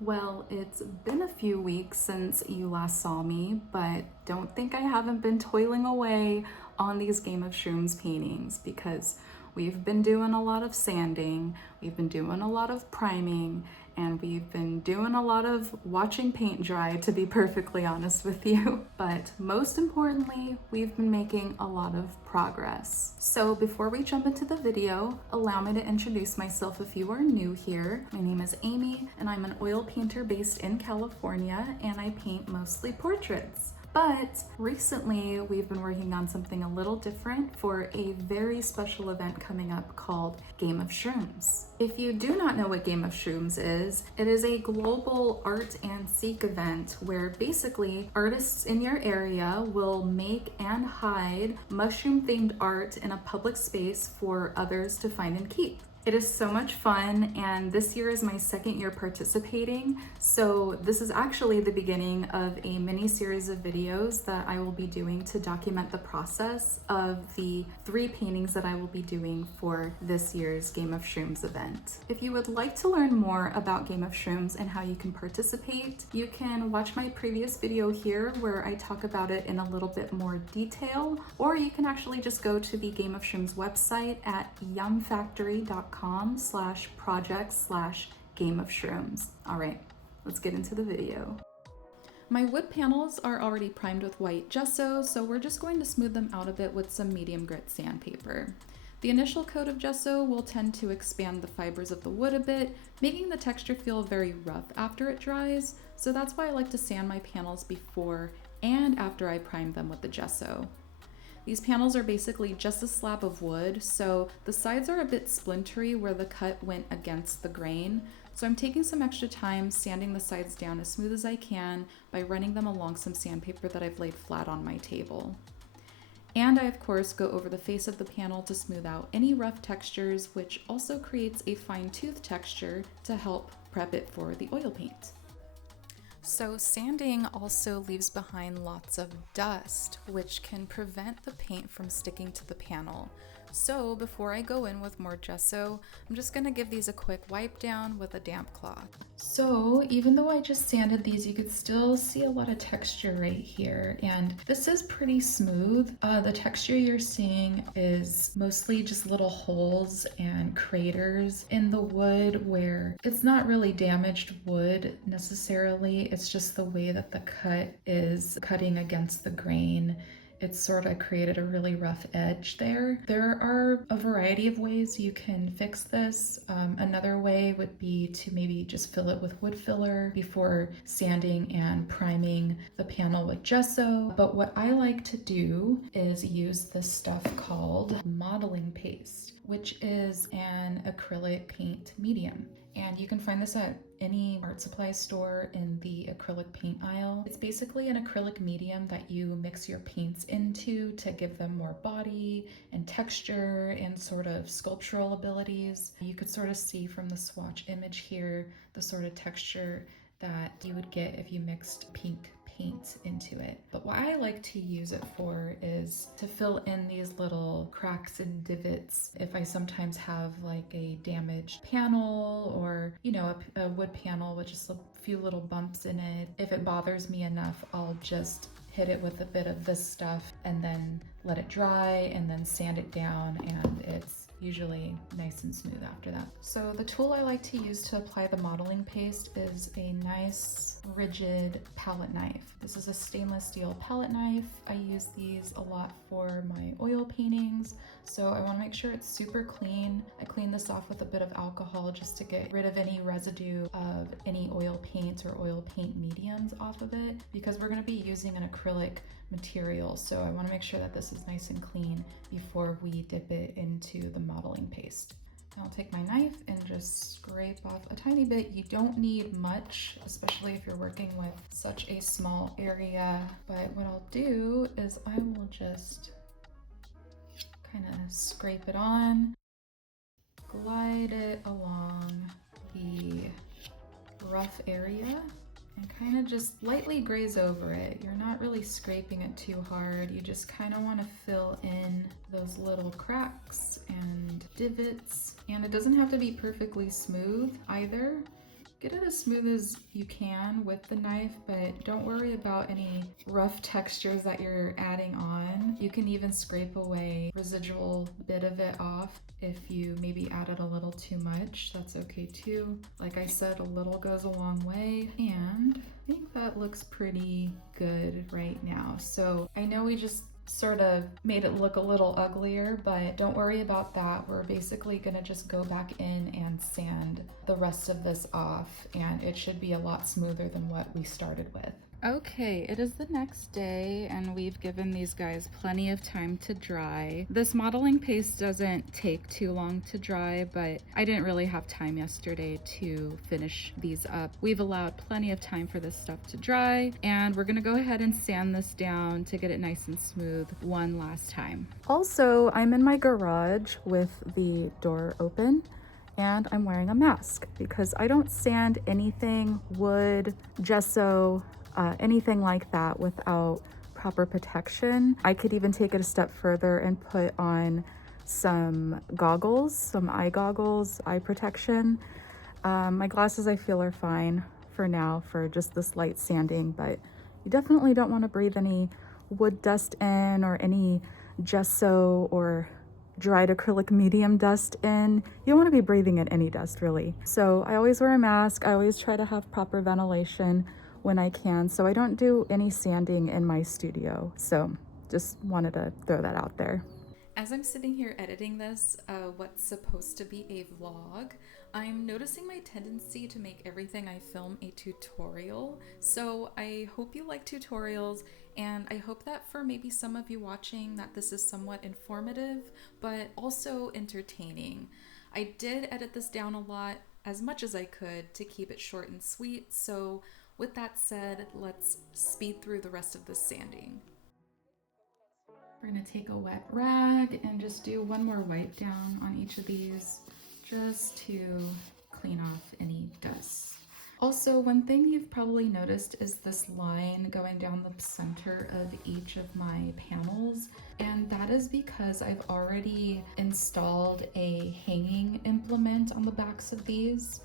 Well, it's been a few weeks since you last saw me, but don't think I haven't been toiling away on these Game of Shrooms paintings because we've been doing a lot of sanding, we've been doing a lot of priming, and we've been doing a lot of watching paint dry, to be perfectly honest with you. But most importantly, we've been making a lot of progress. So before we jump into the video, allow me to introduce myself if you are new here. My name is Amy, and I'm an oil painter based in California, and I paint mostly portraits. But recently, we've been working on something a little different for a very special event coming up called Game of Shrooms. If you do not know what Game of Shrooms is, it is a global art and seek event where basically artists in your area will make and hide mushroom-themed art in a public space for others to find and keep. It is so much fun, and this year is my second year participating, so this is actually the beginning of a mini series of videos that I will be doing to document the process of the 3 paintings that I will be doing for this year's Game of Shrooms event. If you would like to learn more about Game of Shrooms and how you can participate, you can watch my previous video here where I talk about it in a little bit more detail, or you can actually just go to the Game of Shrooms website at yumfactory.com/projects/Game of Shrooms. All right, let's get into the video. My wood panels are already primed with white gesso, so we're just going to smooth them out a bit with some medium grit sandpaper. The initial coat of gesso will tend to expand the fibers of the wood a bit, making the texture feel very rough after it dries, so that's why I like to sand my panels before and after I prime them with the gesso. These panels are basically just a slab of wood, so the sides are a bit splintery where the cut went against the grain. So I'm taking some extra time sanding the sides down as smooth as I can by running them along some sandpaper that I've laid flat on my table. And I of course go over the face of the panel to smooth out any rough textures, which also creates a fine tooth texture to help prep it for the oil paint. So sanding also leaves behind lots of dust, which can prevent the paint from sticking to the panel. So before I go in with more gesso, I'm just gonna give these a quick wipe down with a damp cloth. So even though I just sanded these, you could still see a lot of texture right here. And this is pretty smooth. The texture you're seeing is mostly just little holes and craters in the wood where it's not really damaged wood necessarily. It's just the way that the cut is cutting against the grain. It's sort of created a really rough edge there. There are a variety of ways you can fix this. Another way would be to maybe just fill it with wood filler before sanding and priming the panel with gesso. But what I like to do is use this stuff called modeling paste, which is an acrylic paint medium. And you can find this at any art supply store in the acrylic paint aisle. It's basically an acrylic medium that you mix your paints into to give them more body and texture and sort of sculptural abilities. You could sort of see from the swatch image here the sort of texture that you would get if you mixed pink paint into it. But what I like to use it for is to fill in these little cracks and divots if I sometimes have like a damaged panel or, you know, a wood panel with just a few little bumps in it. If it bothers me enough, I'll just hit it with a bit of this stuff and then let it dry and then sand it down, and it's usually nice and smooth after that. So the tool I like to use to apply the modeling paste is a nice rigid palette knife. This is a stainless steel palette knife. I use these a lot for my oil paintings, so I want to make sure it's super clean. I clean this off with a bit of alcohol just to get rid of any residue of any oil paints or oil paint mediums off of it, because we're going to be using an acrylic material, so I want to make sure that this is nice and clean before we dip it into the modeling paste. Now I'll take my knife and just scrape off a tiny bit. You don't need much, especially if you're working with such a small area, but what I'll do is I will just kind of scrape it on, glide it along the rough area, and kind of just lightly graze over it. You're not really scraping it too hard. You just kind of want to fill in those little cracks and divots. And it doesn't have to be perfectly smooth either. Get it as smooth as you can with the knife, but don't worry about any rough textures that you're adding on. You can even scrape away residual bit of it off if you maybe added a little too much. That's okay too. Like I said, a little goes a long way, and I think that looks pretty good right now. So I know we just sort of made it look a little uglier, but don't worry about that. We're basically gonna just go back in and sand the rest of this off, and it should be a lot smoother than what we started with. Okay, it is the next day and we've given these guys plenty of time to dry. This modeling paste doesn't take too long to dry, but I didn't really have time yesterday to finish these up. We've allowed plenty of time for this stuff to dry, and we're gonna go ahead and sand this down to get it nice and smooth one last time. Also, I'm in my garage with the door open, and I'm wearing a mask because I don't sand anything, wood, gesso, anything like that without proper protection. I could even take it a step further and put on some goggles, some eye goggles, eye protection. My glasses I feel are fine for now for just this light sanding, but you definitely don't want to breathe any wood dust in or any gesso or dried acrylic medium dust in. You don't want to be breathing in any dust really. So I always wear a mask. I always try to have proper ventilation when I can, so I don't do any sanding in my studio. So just wanted to throw that out there. As I'm sitting here editing this, what's supposed to be a vlog, I'm noticing my tendency to make everything I film a tutorial. So I hope you like tutorials, and I hope that for maybe some of you watching that this is somewhat informative, but also entertaining. I did edit this down a lot, as much as I could, to keep it short and sweet. So with that said, let's speed through the rest of this sanding. We're gonna take a wet rag and just do one more wipe down on each of these just to clean off any dust. Also, one thing you've probably noticed is this line going down the center of each of my panels, and that is because I've already installed a hanging implement on the backs of these.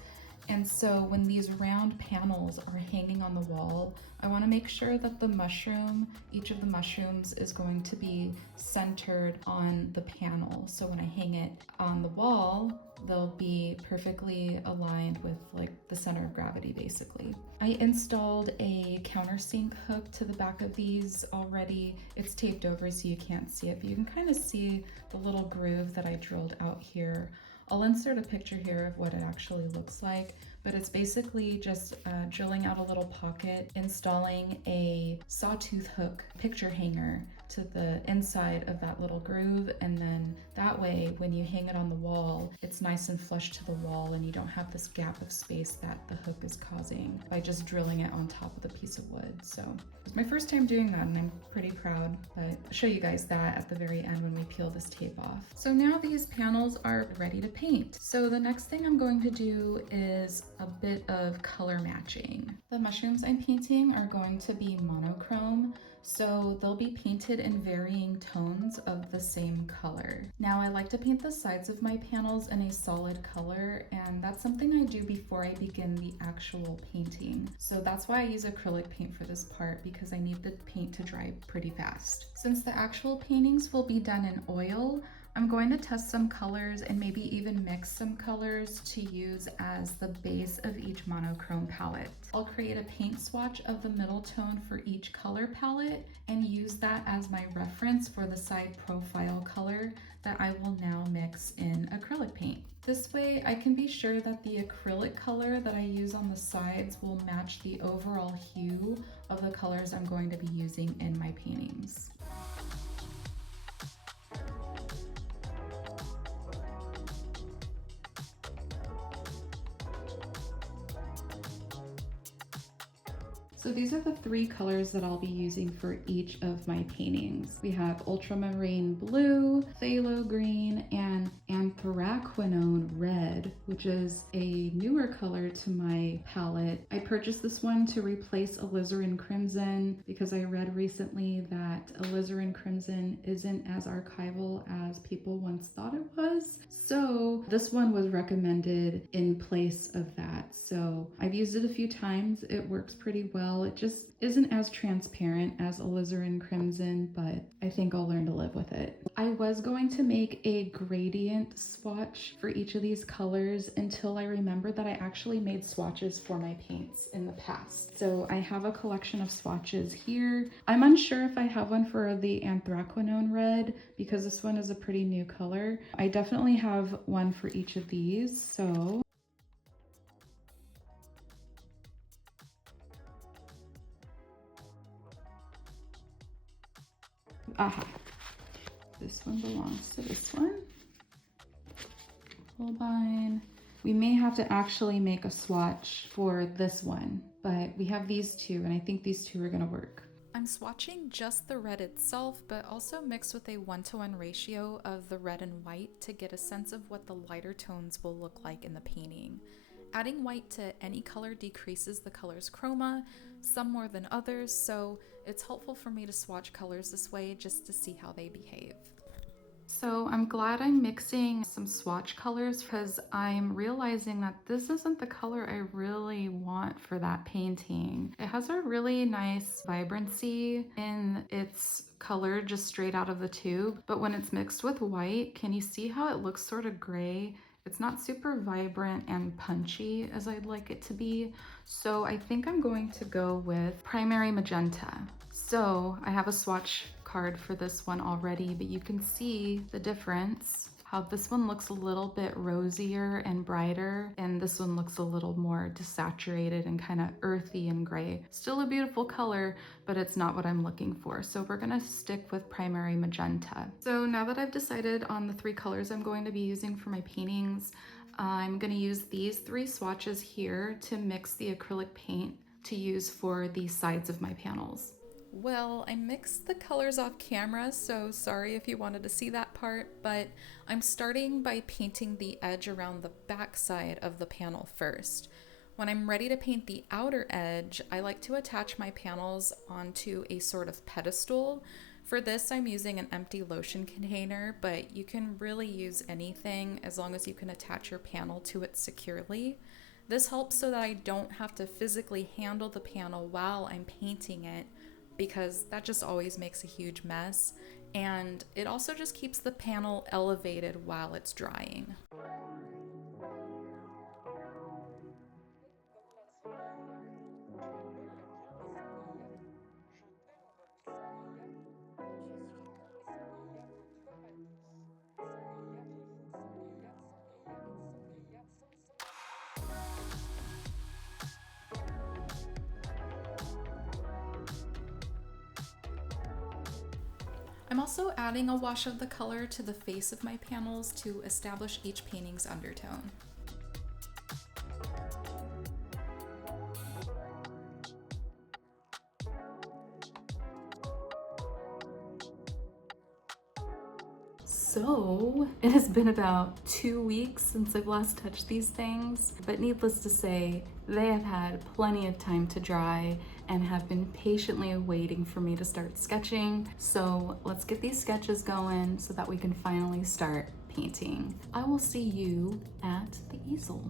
And so when these round panels are hanging on the wall, I want to make sure that the mushroom, each of the mushrooms is going to be centered on the panel. So when I hang it on the wall, they'll be perfectly aligned with like the center of gravity basically. I installed a countersink hook to the back of these already. It's taped over so you can't see it, but you can kind of see the little groove that I drilled out here. I'll insert a picture here of what it actually looks like, but it's basically just drilling out a little pocket, installing a sawtooth hook picture hanger to the inside of that little groove, and then that way when you hang it on the wall, it's nice and flush to the wall and you don't have this gap of space that the hook is causing by just drilling it on top of the piece of wood. So it's my first time doing that and I'm pretty proud, but I'll show you guys that at the very end when we peel this tape off. So now these panels are ready to paint. So the next thing I'm going to do is a bit of color matching. The mushrooms I'm painting are going to be monochrome, so they'll be painted in varying tones of the same color. Now I like to paint the sides of my panels in a solid color, and that's something I do before I begin the actual painting. So that's why I use acrylic paint for this part, because I need the paint to dry pretty fast. Since the actual paintings will be done in oil, I'm going to test some colors and maybe even mix some colors to use as the base of each monochrome palette. I'll create a paint swatch of the middle tone for each color palette and use that as my reference for the side profile color that I will now mix in acrylic paint. This way I can be sure that the acrylic color that I use on the sides will match the overall hue of the colors I'm going to be using in my paintings. So these are the three colors that I'll be using for each of my paintings. We have ultramarine blue, phthalo green, and anthraquinone red, which is a newer color to my palette. I purchased this one to replace alizarin crimson because I read recently that alizarin crimson isn't as archival as people once thought it was. So this one was recommended in place of that. So I've used it a few times. It works pretty well. It just isn't as transparent as alizarin crimson, but I think I'll learn to live with it. I was going to make a gradient swatch for each of these colors until I remembered that I actually made swatches for my paints in the past. So I have a collection of swatches here. I'm unsure if I have one for the anthraquinone red because this one is a pretty new color. I definitely have one for each of these. So aha, this one belongs to this one. Holbein. We may have to actually make a swatch for this one, but we have these two and I think these two are gonna work. I'm swatching just the red itself, but also mixed with a 1-to-1 ratio of the red and white to get a sense of what the lighter tones will look like in the painting. Adding white to any color decreases the color's chroma, some more than others, so it's helpful for me to swatch colors this way just to see how they behave. So I'm glad I'm mixing some swatch colors because I'm realizing that this isn't the color I really want for that painting. It has a really nice vibrancy in its color just straight out of the tube, but when it's mixed with white, can you see how it looks sort of gray? It's not super vibrant and punchy as I'd like it to be. So I think I'm going to go with primary magenta. So I have a swatch card for this one already, but you can see the difference, how this one looks a little bit rosier and brighter, and this one looks a little more desaturated and kind of earthy and gray. Still a beautiful color, but it's not what I'm looking for. So we're gonna stick with primary magenta. So now that I've decided on the three colors I'm going to be using for my paintings, I'm gonna use these three swatches here to mix the acrylic paint to use for the sides of my panels. Well, I mixed the colors off camera, so sorry if you wanted to see that part, but I'm starting by painting the edge around the back side of the panel first. When I'm ready to paint the outer edge, I like to attach my panels onto a sort of pedestal. For this, I'm using an empty lotion container, but you can really use anything as long as you can attach your panel to it securely. This helps so that I don't have to physically handle the panel while I'm painting it, because that just always makes a huge mess, and it also just keeps the panel elevated while it's drying. I'm also adding a wash of the color to the face of my panels to establish each painting's undertone. So, it has been about 2 weeks since I've last touched these things, but needless to say, they have had plenty of time to dry and have been patiently waiting for me to start sketching. So let's get these sketches going so that we can finally start painting. I will see you at the easel.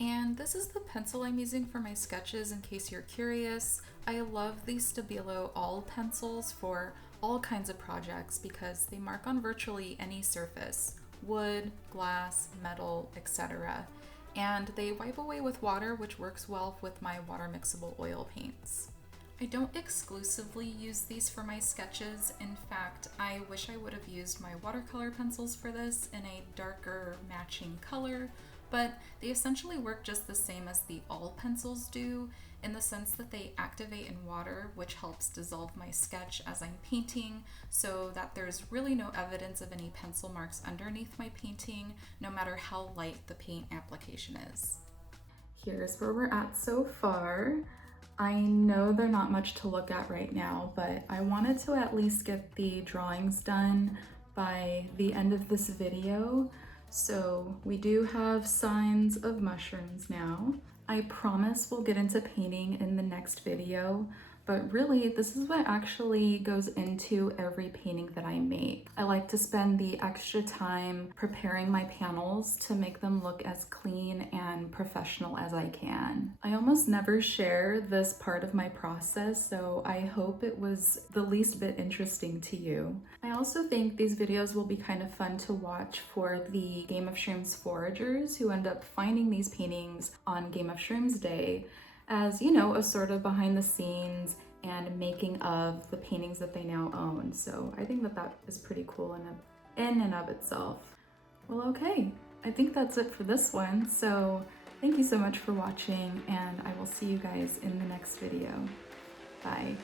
And this is the pencil I'm using for my sketches in case you're curious. I love these Stabilo All pencils for all kinds of projects because they mark on virtually any surface, wood, glass, metal, etc. And they wipe away with water, which works well with my water mixable oil paints. I don't exclusively use these for my sketches. In fact, I wish I would have used my watercolor pencils for this in a darker matching color, but they essentially work just the same as the All pencils do, in the sense that they activate in water, which helps dissolve my sketch as I'm painting, so that there's really no evidence of any pencil marks underneath my painting, no matter how light the paint application is. Here's where we're at so far. I know they're not much to look at right now, but I wanted to at least get the drawings done by the end of this video. So we do have signs of mushrooms now. I promise we'll get into painting in the next video, but really this is what actually goes into every painting that I make. I like to spend the extra time preparing my panels to make them look as clean and professional as I can. I almost never share this part of my process, so I hope it was the least bit interesting to you. I also think these videos will be kind of fun to watch for the Game of Shrooms foragers who end up finding these paintings on Game of Shrooms Day, as, you know, a sort of behind the scenes and making of the paintings that they now own. So I think that that is pretty cool in and of itself. Well, okay, I think that's it for this one. So thank you so much for watching, and I will see you guys in the next video. Bye.